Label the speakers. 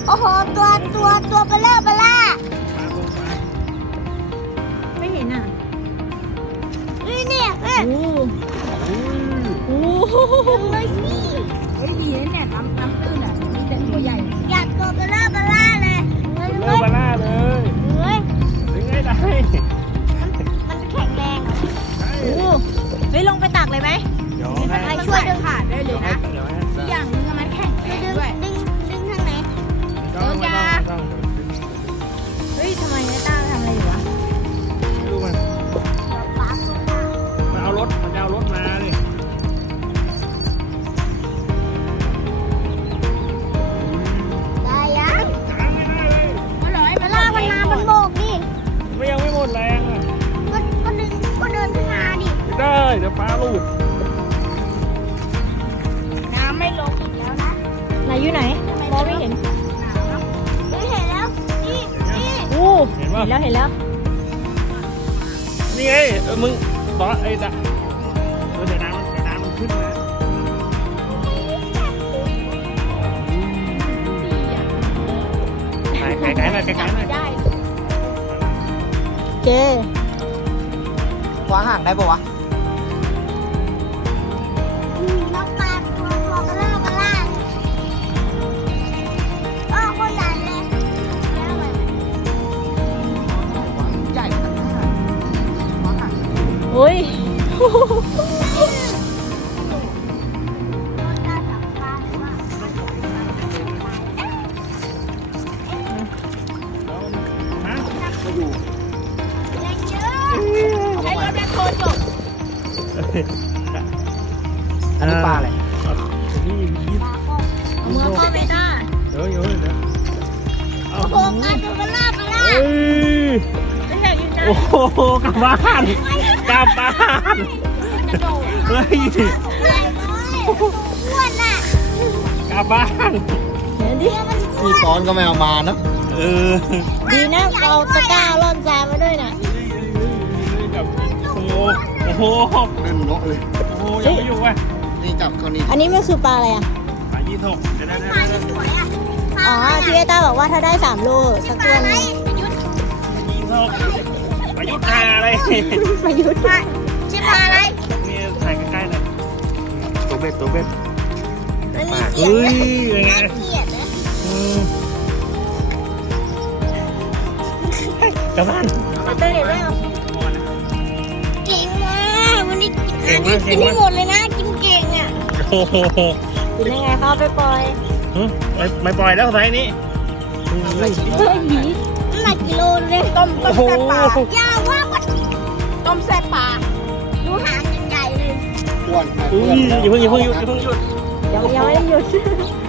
Speaker 1: โอ้โหตัวเบลอเบล่า
Speaker 2: ไม่เห็นอ่ะ
Speaker 1: เนี่ย
Speaker 2: โอ้โห
Speaker 1: เลยสิ
Speaker 2: เฮ้ยดีนะเนี่ยน้ำตื้นอ่ะมีแต่ตัวใหญ่
Speaker 1: อยากตัวเบลอเบล่าเลย
Speaker 3: เลิกบาร่าเลย
Speaker 1: เฮ้ย
Speaker 3: ถึงไงได้
Speaker 1: มันแข็งแรงเหรอ
Speaker 2: โอ้เฮ้ยลงไปตักเลยไหม
Speaker 3: เดี๋ยว
Speaker 2: มัน
Speaker 3: ให้
Speaker 2: ช่วยดึงขาดได้เลยนะ
Speaker 3: เดี๋ยวให้
Speaker 2: อีกอย่างหนึงอะมันแข็งแรงด้วย
Speaker 1: ดึงทางไหน
Speaker 3: ไม่ต้อง
Speaker 2: เฮ้ยทำไมไอ้ต้าทำอะไรอยู่วะ
Speaker 3: ไม่รู้มัน
Speaker 1: ปลาตัวหน้า
Speaker 3: มันเอารถมันจะเอารถมาเลย
Speaker 1: ได้ยัง
Speaker 3: จังไม่ได้เลย
Speaker 2: มาร้อย
Speaker 1: เบล่ามันมามันโบกดิ
Speaker 3: ไม่ยังไม่หมดแรงอ่ะ
Speaker 1: ก็ดึงก็เดินขึ้นมาดิ
Speaker 3: ไม่ได้เดี๋ยวฟ้าลูด
Speaker 2: น้ำไม่ลงอีกแล้วนะ
Speaker 4: ไหนอยู่ไหนมองไม่เห็น
Speaker 1: ไม่เห็นแล้วนี่
Speaker 4: โอ้
Speaker 3: เห็นป่ะ
Speaker 4: เห็นแล้ว
Speaker 3: นี่ไงมึงบอกไอ้ดะเดี๋ยวน้ำมันขึ้นมาไกลๆหน่อยไกลๆหน่อย
Speaker 2: ได้
Speaker 4: เจ
Speaker 5: วางห่างได้ปะวะ
Speaker 1: น้องปลาตัวเบลอเบล่าคนใหญ่เลยแล้วมัน
Speaker 5: ใหญ่ขนาดนั้นวางห่าง
Speaker 4: โอ้ย
Speaker 3: ฮะ
Speaker 5: มาอยู่
Speaker 2: ใช้รถแบคโฮจบ
Speaker 5: อันนี้ปลาอะไร
Speaker 3: นี่มี
Speaker 2: เอามือเข้าไปต้า
Speaker 3: เดี๋ยวเอา
Speaker 1: โอ้โหปลาตัวเบลอเบล่า
Speaker 3: เอ้ย
Speaker 2: ไม่เห็นอยู่นะ
Speaker 3: โอ้โหกลับบ้านกลับบ้าน
Speaker 2: จะโดด
Speaker 3: เฮ้ย
Speaker 1: ใหญ่เลยอ้วนอ่ะ
Speaker 3: กลับบ้าน
Speaker 4: เห็นดิ
Speaker 5: มีตอนก็ไม่เอามาเนอะ
Speaker 3: เออ
Speaker 4: ดีนะเอาตะกร้าล่อนจานมาด้วยนะ
Speaker 3: กับโอ้โหโอ้โห
Speaker 5: เล่นนกเลย
Speaker 3: โอ้โหยังไม่อยู่ว่ะ
Speaker 5: นี่จับเขานี่
Speaker 4: อันนี้มันคือปลาอะไรอ่ะ
Speaker 3: ปลายี่ถกเดี๋ยว
Speaker 1: ปลาที่สวยอ่ะ
Speaker 4: อ๋อที่เอต้าบอกว่าถ้าได้3 โลสัก
Speaker 1: ป
Speaker 4: ตั
Speaker 1: ลาว อะไร
Speaker 4: นึง
Speaker 3: ยี่ถกปลายุทธาอะไร
Speaker 4: ประยุทธ์
Speaker 1: ชื่อปลาอะไร
Speaker 3: นี่ถ่ายใกล้ๆหน่อยตัวเบ็ด
Speaker 1: มันมี
Speaker 3: เฮ้
Speaker 1: เกีย
Speaker 3: ย
Speaker 1: รติ
Speaker 3: ยังไง
Speaker 1: น่าเกลียดนะ
Speaker 3: กลับบ้าน
Speaker 4: เต้ยเห็นไหม
Speaker 1: เก่งมากวันนี้กินกินไม่หมดเลยนะ กินเก่งอ่ะ
Speaker 3: โอ้โห
Speaker 4: กินยังไงเขาเอาไปปล่อย
Speaker 3: ไม่ปล่อยแล้วไซส์นี้
Speaker 4: เฮ้ยหนี
Speaker 1: น้ำหนักกิโลเลย
Speaker 2: ต้ม
Speaker 3: โอ้โห
Speaker 2: แซ่บปลาย
Speaker 1: าวว่ามัน
Speaker 2: ต้มแซ่บปลา
Speaker 1: ดูหางยังใหญ่เลย
Speaker 5: อ้วน
Speaker 3: อุ้ยอย่าเพิ่งหยุด
Speaker 4: ยังไม่ได้หยุด